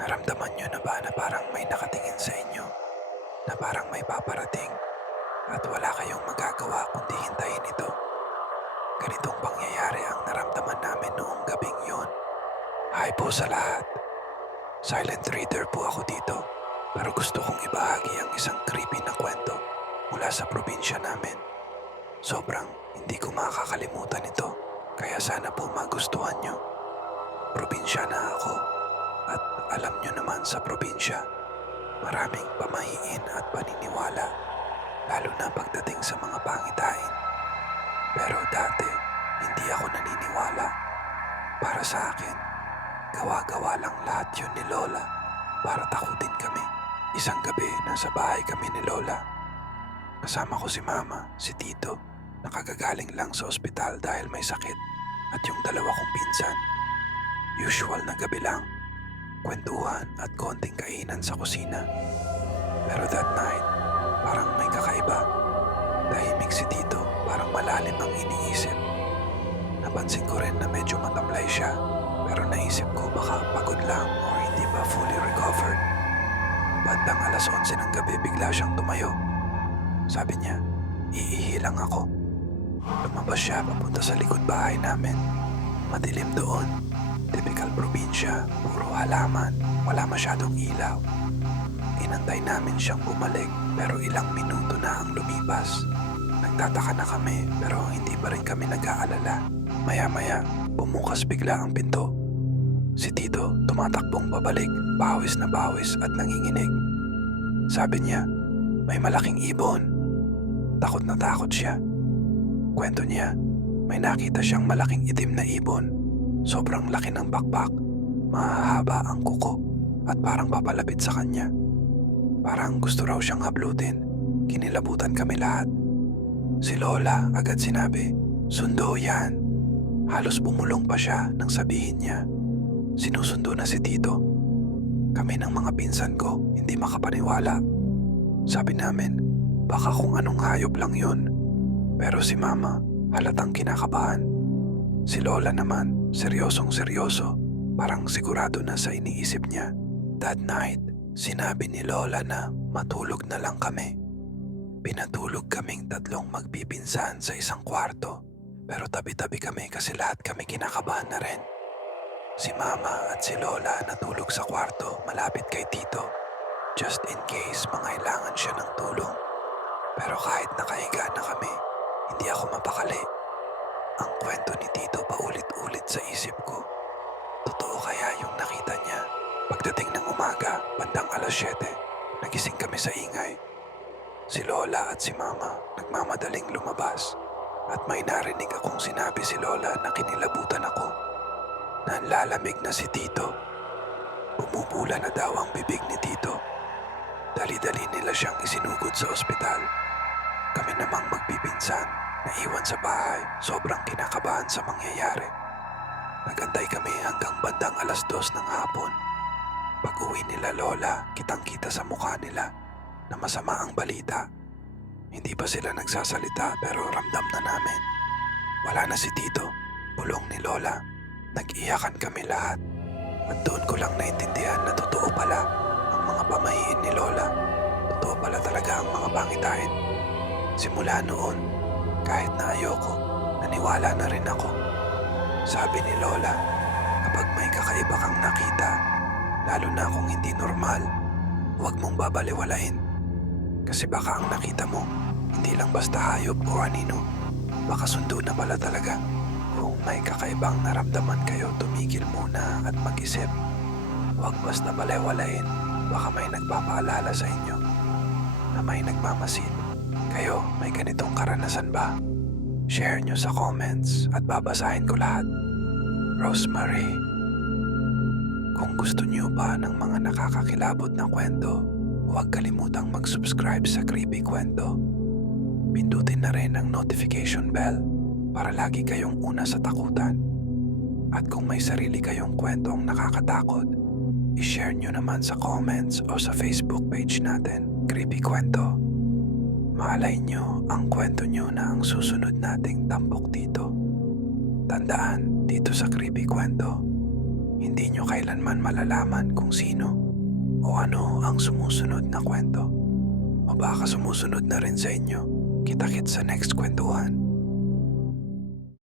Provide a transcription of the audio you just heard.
Naramdaman nyo na ba na parang may nakatingin sa inyo? Na parang may paparating? At wala kayong magagawa kundi hintayin ito? Ganitong pangyayari ang naramdaman namin noong gabing yon. Hi po sa lahat. Silent reader po ako dito. Pero gusto kong ibahagi ang isang creepy na kwento mula sa probinsya namin. Sobrang hindi ko makakalimutan ito. Kaya sana po magustuhan nyo. Probinsya na ako. At alam nyo naman sa probinsya, maraming pamahiin at paniniwala. Lalo na pagdating sa mga pangitain. Pero dati, hindi ako naniniwala. Para sa akin, gawa-gawa lang lahat yun ni Lola para takutin kami. Isang gabi, nasa bahay kami ni Lola. Kasama ko si Mama, si Tito, nakagagaling lang sa ospital dahil may sakit, at yung dalawa kong pinsan. Usual na gabi lang, kwentuhan at konting kainan sa kusina. Pero that night, parang may kakaiba. Tahimik si Tito, parang malalim ang iniisip. Napansin ko rin na medyo matamlay siya, pero naisip ko baka pagod lang or hindi pa fully recovered. Bandang alas 11 ng gabi bigla siyang tumayo. Sabi niya, iihi lang ako. Lumabas siya papunta sa likod bahay namin. Madilim doon. Typical probinsya, puro halaman, wala masyadong ilaw. Inantay namin siyang bumalik pero ilang minuto na ang lumipas. Nagtataka na kami pero hindi pa rin kami nag-aalala. Maya-maya, bumukas bigla ang pinto. Si Tito tumatakbong pabalik, bawis na bawis at nanginginig. Sabi niya, may malaking ibon. Takot na takot siya. Kwento niya, may nakita siyang malaking itim na ibon. Sobrang laki ng bakbak, mahahaba ang kuko at parang papalapit sa kanya. Parang gusto raw siyang hablutin. Kinilabutan kami lahat. Si Lola agad sinabi, sundo yan. Halos bumulong pa siya nang sabihin niya. Sinusundo na si Tito. Kami ng mga pinsan ko hindi makapaniwala. Sabi namin, baka kung anong hayop lang yun. Pero si Mama halatang kinakabahan. Si Lola naman, seryosong seryoso. Parang sigurado na sa iniisip niya. That night, sinabi ni Lola na matulog na lang kami. Pinatulog kaming tatlong magpipinsan sa isang kwarto. Pero tabi-tabi kami kasi lahat kami kinakabahan na rin. Si Mama at si Lola natulog sa kwarto malapit kay Tito. Just in case mangailangan siya ng tulong. Pero kahit nakahiga na kami, hindi ako mapakali. Kwento ni Tito paulit-ulit sa isip ko. Totoo kaya yung nakita niya? Pagdating ng umaga, bandang alas 7, nagising kami sa ingay. Si Lola at si Mama nagmamadaling lumabas at may narinig akong sinabi si Lola na kinilabutan ako. Nanlalamig na si Tito. Bumubula na daw ang bibig ni Tito. Dali-dali nila siyang isinugod sa ospital. Kami namang magpipinsan Naiwan sa bahay, sobrang kinakabahan sa mangyayari. Nagantay kami hanggang bandang alas dos ng hapon. Pag uwi nila Lola, kitang-kita sa mukha nila na masama ang balita. Hindi pa sila nagsasalita pero ramdam na namin. Wala na si Tito, bulong ni Lola. Nag-iyakan kami lahat. At doon ko lang naintindihan na totoo pala ang mga pamahiin ni Lola. Totoo pala talaga ang mga pangitain. Simula noon, kahit na ayoko, naniwala na rin ako. Sabi ni Lola, kapag may kakaiba kang nakita, lalo na kung hindi normal, huwag mong babaliwalain. Kasi baka ang nakita mo, hindi lang basta hayop o anino. Baka sundo na pala talaga. Kung may kakaibang naramdaman kayo, tumigil muna at mag-isip. Huwag basta balewalain. Baka may nagpapaalala sa inyo na may nagmamasid. Kayo, ganitong karanasan ba? Share nyo sa comments at babasahin ko lahat. Rosemary, kung gusto nyo pa ng mga nakakakilabot na kwento, huwag kalimutang mag-subscribe sa Creepy Kwento. Pindutin na rin ang notification bell para lagi kayong una sa takutan. At kung may sarili kayong kwentong nakakatakot, i-share nyo naman sa comments o sa Facebook page natin, Creepy Kwento. Malay nyo ang kwento nyo na ang susunod nating tampok dito. Tandaan dito sa Creepy Kwento, hindi nyo kailanman malalaman kung sino o ano ang sumusunod na kwento. O baka sumusunod na rin sa inyo. Kita-kit sa next kwentuhan.